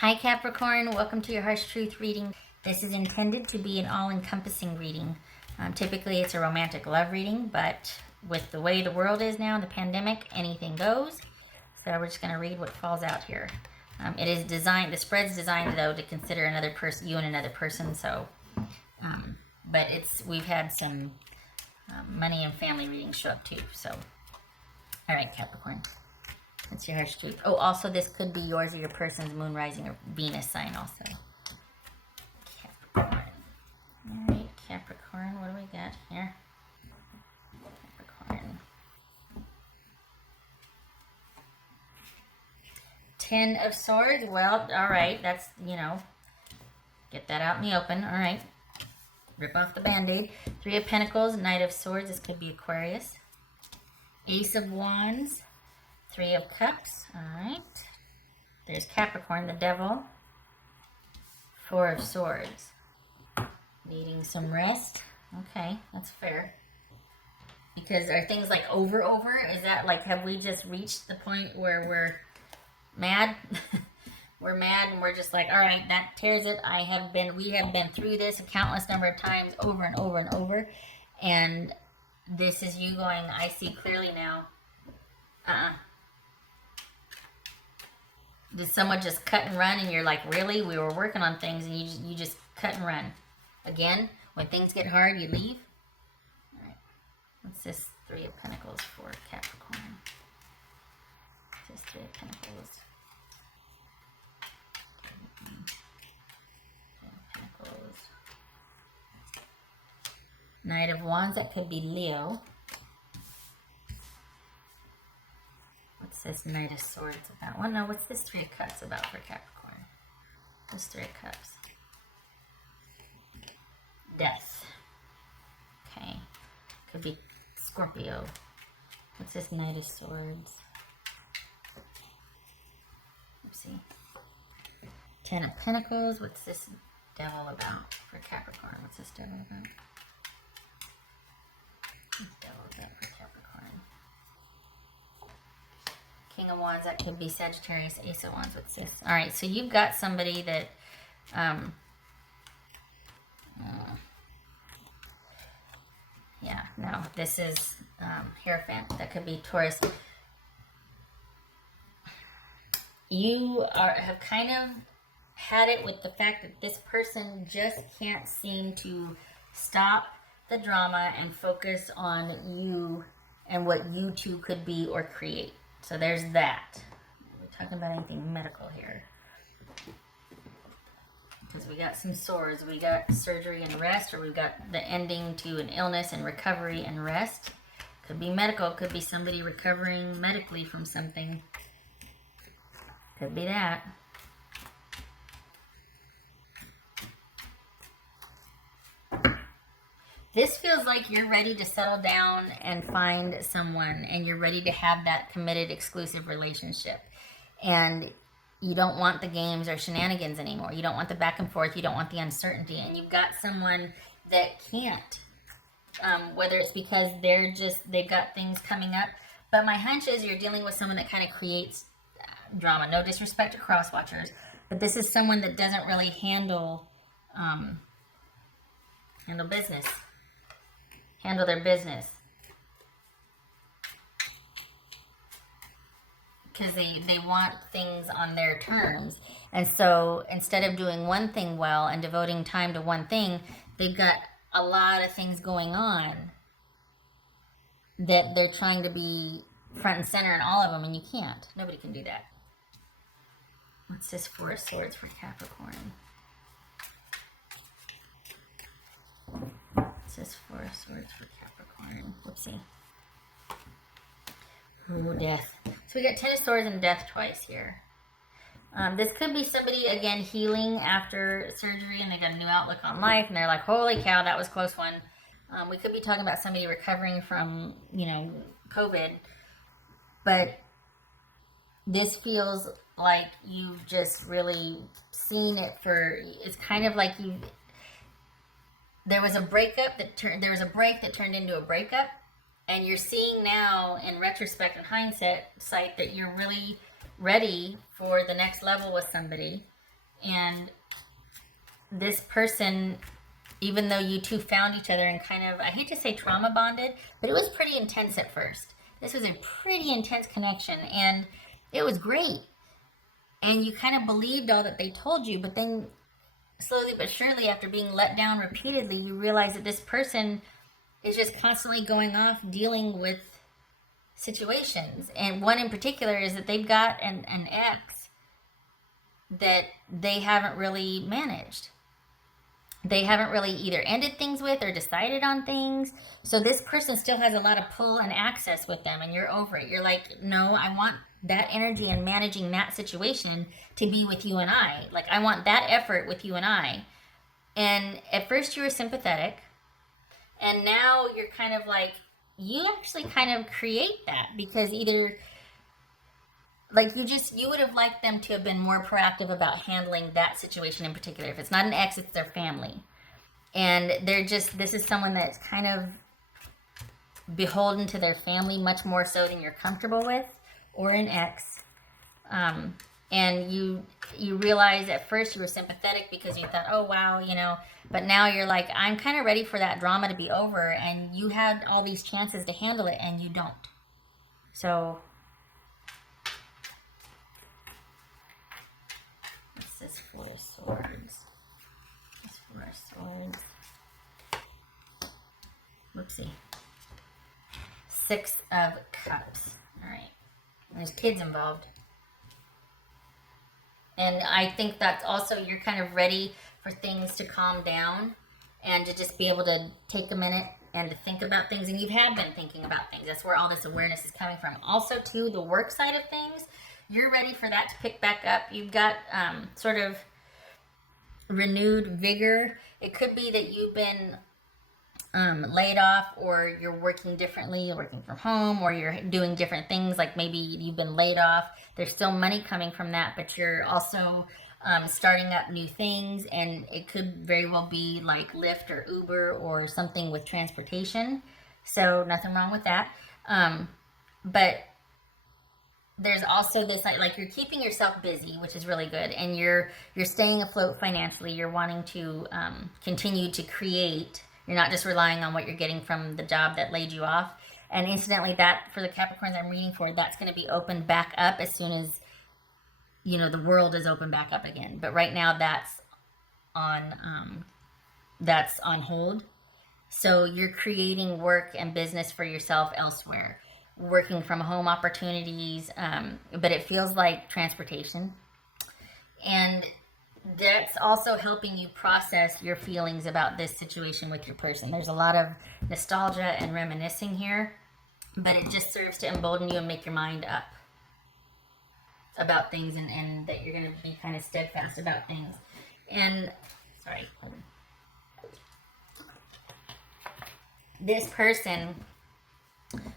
Hi Capricorn, welcome to your Harsh Truth reading. This is intended to be an all-encompassing reading. Typically it's a romantic love reading, but with the way the world is now, the pandemic, anything goes. So we're just going to read what falls out here. It is designed, the spread's designed though to consider another person, you and another person, so, but we've had some money and family readings show up too, so. All right, Capricorn. That's your Harsh Truth. Oh, also this could be yours or your person's moon, rising, or Venus sign also. Capricorn. All right, Capricorn. What do we got here? Capricorn. 10 of Swords. Well, all right. That's, get that out in the open. All right. Rip off the Band-Aid. 3 of Pentacles. Knight of Swords. This could be Aquarius. Ace of Wands. 3 of Cups. All right. There's Capricorn, the Devil. 4 of Swords. Needing some rest. Okay, that's fair. Because are things like over? Is that like, have we just reached the point where we're mad? We're mad and we're just like, all right, that tears it. We have been through this a countless number of times over and over and over. And this is you going, I see clearly now. Did someone just cut and run and you're like, really? We were working on things and you just cut and run. Again, when things get hard, you leave. All right. What's this 3 of Pentacles for Capricorn? Just 3 of Pentacles. 3 of Pentacles. Knight of Wands, that could be Leo. What's this Knight of Swords about? Well, no, what's this 3 of Cups about for Capricorn? This 3 of Cups. Death. Okay. Could be Scorpio. What's this Knight of Swords? Oopsie. 10 of Pentacles. What's this Devil about for Capricorn? What's this Devil about? What's Devil about for Capricorn? King of Wands, that could be Sagittarius. Ace of Wands, what's this? All right, so you've got somebody that, yeah, no, this is Hierophant. That could be Taurus. You have kind of had it with the fact that this person just can't seem to stop the drama and focus on you and what you two could be or create. So there's that. We're talking about anything medical here. Because we got some swords. We got surgery and rest, or we've got the ending to an illness and recovery and rest. Could be medical. Could be somebody recovering medically from something. Could be that. This feels like you're ready to settle down and find someone, and you're ready to have that committed, exclusive relationship. And you don't want the games or shenanigans anymore. You don't want the back and forth. You don't want the uncertainty. And you've got someone that can't, whether it's because they've got things coming up. But my hunch is you're dealing with someone that kind of creates drama. No disrespect to cross watchers, but this is someone that doesn't really handle business. Handle their business. Because they want things on their terms. And so instead of doing one thing well and devoting time to one thing, they've got a lot of things going on that they're trying to be front and center in all of them, and you can't. Nobody can do that. What's this 4 of Swords for Capricorn? This 4 of Swords for Capricorn. Whoopsie. Ooh, Death. So we got 10 of Swords and Death twice here. This could be somebody, again, healing after surgery, and they got a new outlook on life, and they're like, holy cow, that was a close one. We could be talking about somebody recovering from, COVID. But this feels like you've just really seen it it's kind of like there was a break that turned into a breakup, and you're seeing now in retrospect and hindsight that you're really ready for the next level with somebody, And this person, even though you two found each other and kind of, I hate to say trauma bonded, but it was pretty intense at first. This was a pretty intense connection, and it was great. And you kind of believed all that they told you, but then slowly but surely, after being let down repeatedly, you realize that this person is just constantly going off dealing with situations. And one in particular is that they've got an ex that they haven't really managed. They haven't really either ended things with or decided on things. So this person still has a lot of pull and access with them, and you're over it. You're like, no, I want that energy and managing that situation to be with you and I. Like, I want that effort with you and I. And at first you were sympathetic, and now you're kind of like, you actually kind of create that, because either like you would have liked them to have been more proactive about handling that situation in particular. If it's not an ex, it's their family. And this is someone that's kind of beholden to their family much more so than you're comfortable with, or an ex. And you realize at first you were sympathetic because you thought, oh wow, but now you're like, I'm kind of ready for that drama to be over, and you had all these chances to handle it and you don't. So this is Four of Swords. This Four of Swords. Whoopsie. Six of Cups. All right. There's kids involved. And I think that's also, you're kind of ready for things to calm down and to just be able to take a minute and to think about things. And you have been thinking about things. That's where all this awareness is coming from. Also, too, the work side of things, you're ready for that to pick back up. You've got sort of renewed vigor. It could be that you've been laid off, or you're working differently, you're working from home, or you're doing different things. Like maybe you've been laid off. There's still money coming from that, but you're also starting up new things, and it could very well be like Lyft or Uber or something with transportation. So nothing wrong with that. But there's also this, like you're keeping yourself busy, which is really good, and you're staying afloat financially. You're wanting to continue to create. You're not just relying on what you're getting from the job that laid you off. And incidentally, that for the Capricorns I'm reading for, that's going to be opened back up as soon as the world is opened back up again. But right now that's on hold. So you're creating work and business for yourself elsewhere, working from home opportunities, but it feels like transportation. And that's also helping you process your feelings about this situation with your person. There's a lot of nostalgia and reminiscing here, but it just serves to embolden you and make your mind up about things, and that you're going to be kind of steadfast about things. And, sorry, this person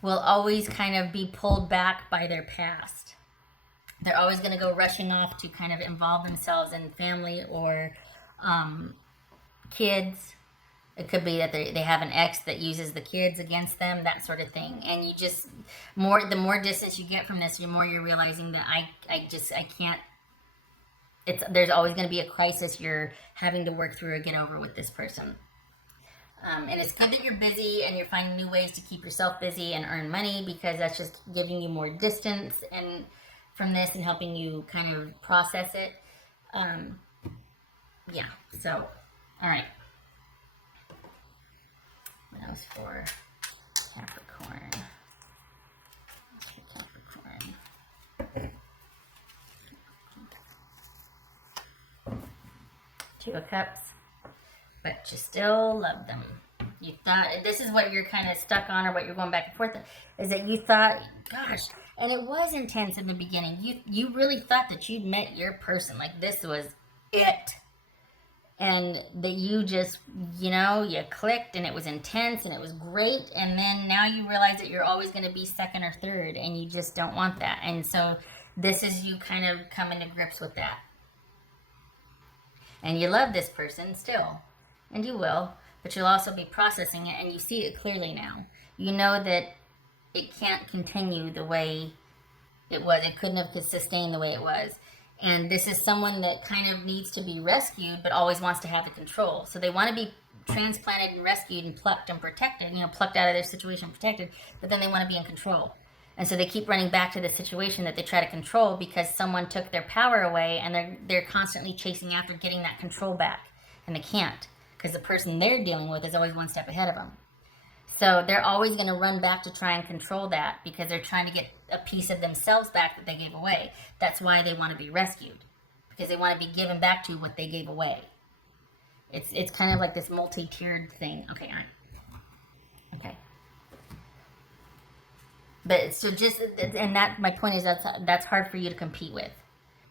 will always kind of be pulled back by their past. They're always going to go rushing off to kind of involve themselves in family or kids. It could be that they have an ex that uses the kids against them, that sort of thing. And you just, the more distance you get from this, the more you're realizing that I can't, there's always going to be a crisis you're having to work through or get over with this person. And it's good that you're busy and you're finding new ways to keep yourself busy and earn money, because that's just giving you more distance and from this and helping you kind of process it. Yeah, so, all right. What else for Capricorn? Two of Cups. But you still love them. You thought, this is what you're kind of stuck on, or what you're going back and forth, is that you thought, gosh, and it was intense in the beginning. You really thought that you'd met your person. Like, this was it. And that you just, you clicked, and it was intense, and it was great. And then now you realize that you're always going to be second or third, and you just don't want that. And so this is you kind of coming to grips with that. And you love this person still. And you will. But you'll also be processing it, and you see it clearly now. You know that it can't continue the way it was. It couldn't have sustained the way it was. And this is someone that kind of needs to be rescued, but always wants to have the control. So they want to be transplanted and rescued and plucked and protected, plucked out of their situation and protected, but then they want to be in control. And so they keep running back to the situation that they try to control because someone took their power away, and they're constantly chasing after getting that control back. And they can't, because the person they're dealing with is always one step ahead of them. So they're always going to run back to try and control that because they're trying to get a piece of themselves back that they gave away. That's why they want to be rescued, because they want to be given back to what they gave away. It's kind of like this multi-tiered thing. Okay. But so and that, my point is that's hard for you to compete with.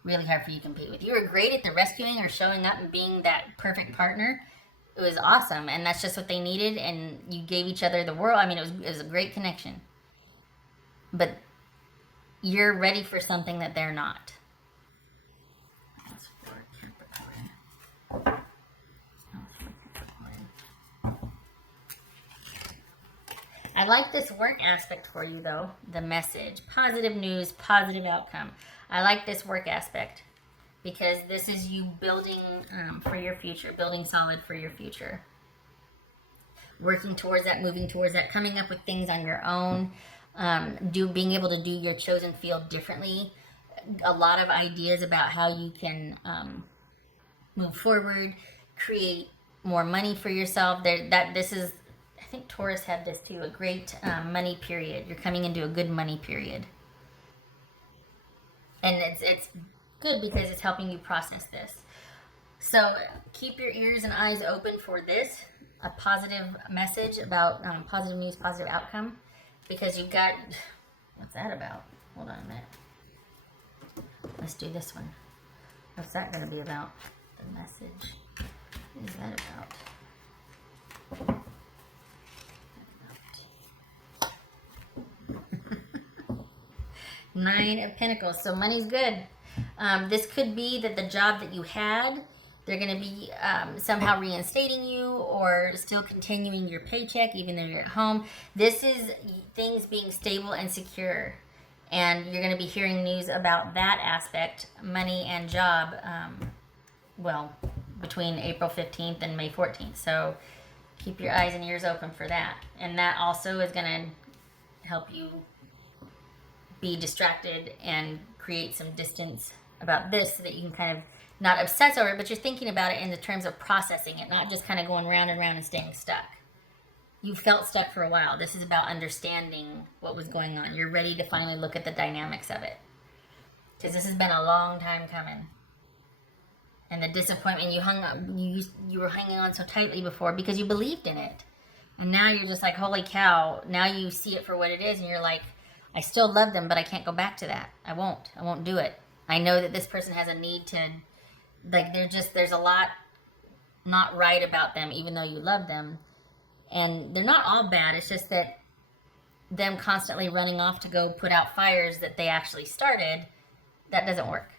Really hard for you to compete with. You were great at the rescuing or showing up and being that perfect partner. It was awesome, and that's just what they needed, and you gave each other the world. I mean, it was a great connection. But you're ready for something that they're not. That's for Capricorn. I like this work aspect for you, though. The message. Positive news, positive outcome. I like this work aspect because this is you building for your future, building solid for your future. Working towards that, moving towards that, coming up with things on your own, being able to do your chosen field differently. A lot of ideas about how you can move forward, create more money for yourself. This is, I think Taurus had this too, a great money period. You're coming into a good money period. And it's good because it's helping you process this. So keep your ears and eyes open for this, a positive message about positive news, positive outcome, because you've got, what's that about? Hold on a minute. Let's do this one. What's that going to be about? The message. What is that about? 9 of Pentacles. So money's good. This could be that the job that you had, they're going to be somehow reinstating you or still continuing your paycheck even though you're at home. This is things being stable and secure. And you're going to be hearing news about that aspect, money and job, between April 15th and May 14th. So keep your eyes and ears open for that. And that also is going to help you be distracted and create some distance about this so that you can kind of not obsess over it, but you're thinking about it in the terms of processing it, not just kind of going round and round and staying stuck. You felt stuck for a while. This is about understanding what was going on. You're ready to finally look at the dynamics of it. Because this has been a long time coming. And the disappointment, you were hanging on so tightly before because you believed in it. And now you're just like, holy cow. Now you see it for what it is and you're like, I still love them, but I can't go back to that. I won't do it. I know that this person has a need to, there's a lot not right about them, even though you love them. And they're not all bad. It's just that them constantly running off to go put out fires that they actually started, that doesn't work.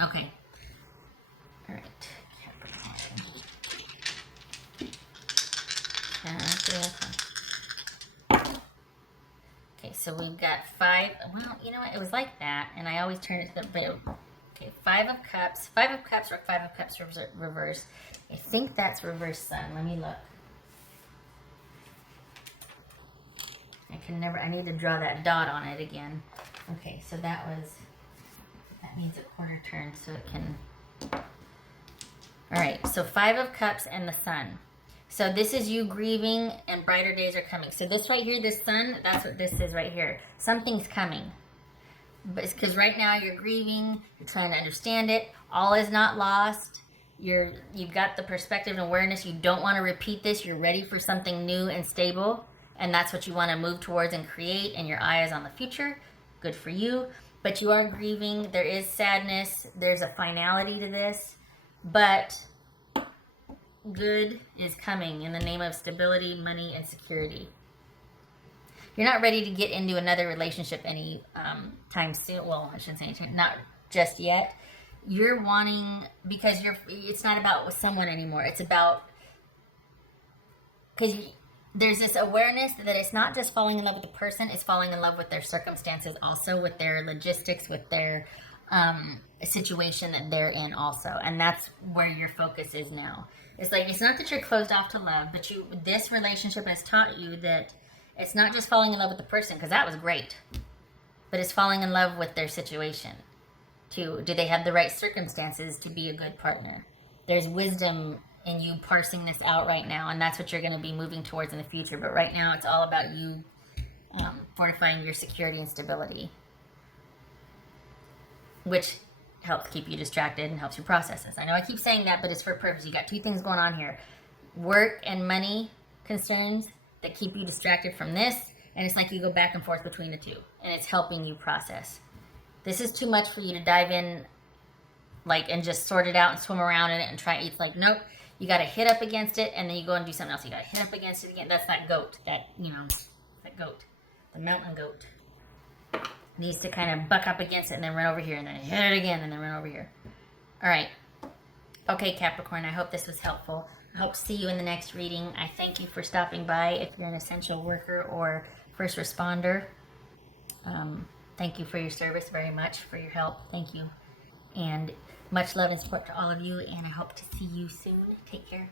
Okay. All right. Okay, so we've got 5. Well, you know what? It was like that, and I always turn it to the... Okay, 5 of Cups. 5 of Cups or 5 of Cups reverse. I think that's reverse Sun. Let me look. I need to draw that dot on it again. Okay, so that means a quarter turn, so it can... Alright, so 5 of Cups and the Sun. So this is you grieving and brighter days are coming. So this right here, this Sun, that's what this is right here. Something's coming. But it's because right now you're grieving, you're trying to understand it. All is not lost. You've got the perspective and awareness. You don't want to repeat this. You're ready for something new and stable. And that's what you want to move towards and create. And your eye is on the future. Good for you. But you are grieving. There is sadness. There's a finality to this. But good is coming in the name of stability, money, and security. You're not ready to get into another relationship any time soon. Well, I shouldn't say anything. Not just yet. You're wanting, it's not about with someone anymore. It's about, because there's this awareness that it's not just falling in love with the person, it's falling in love with their circumstances also, with their logistics, with their situation that they're in also. And that's where your focus is now. It's like, it's not that you're closed off to love, but this relationship has taught you that it's not just falling in love with the person, because that was great, but it's falling in love with their situation too. Do they have the right circumstances to be a good partner? There's wisdom in you parsing this out right now, and that's what you're going to be moving towards in the future. But right now, it's all about you fortifying your security and stability, which helps keep you distracted and helps you process this. I know I keep saying that, but it's for a purpose. You got two things going on here: work and money concerns that keep you distracted from this, and it's like you go back and forth between the two, and it's helping you process. This is too much for you to dive in and just sort it out and swim around in it and try. It's like, nope, you got to hit up against it, and then you go and do something else. You got to hit up against it again. That's that goat. That goat. The mountain goat needs to kind of buck up against it and then run over here, and then hit it again and then run over here. All right. Okay, Capricorn, I hope this was helpful. I hope to see you in the next reading. I thank you for stopping by. If you're an essential worker or first responder, thank you for your service very much, for your help. Thank you. And much love and support to all of you, and I hope to see you soon. Take care.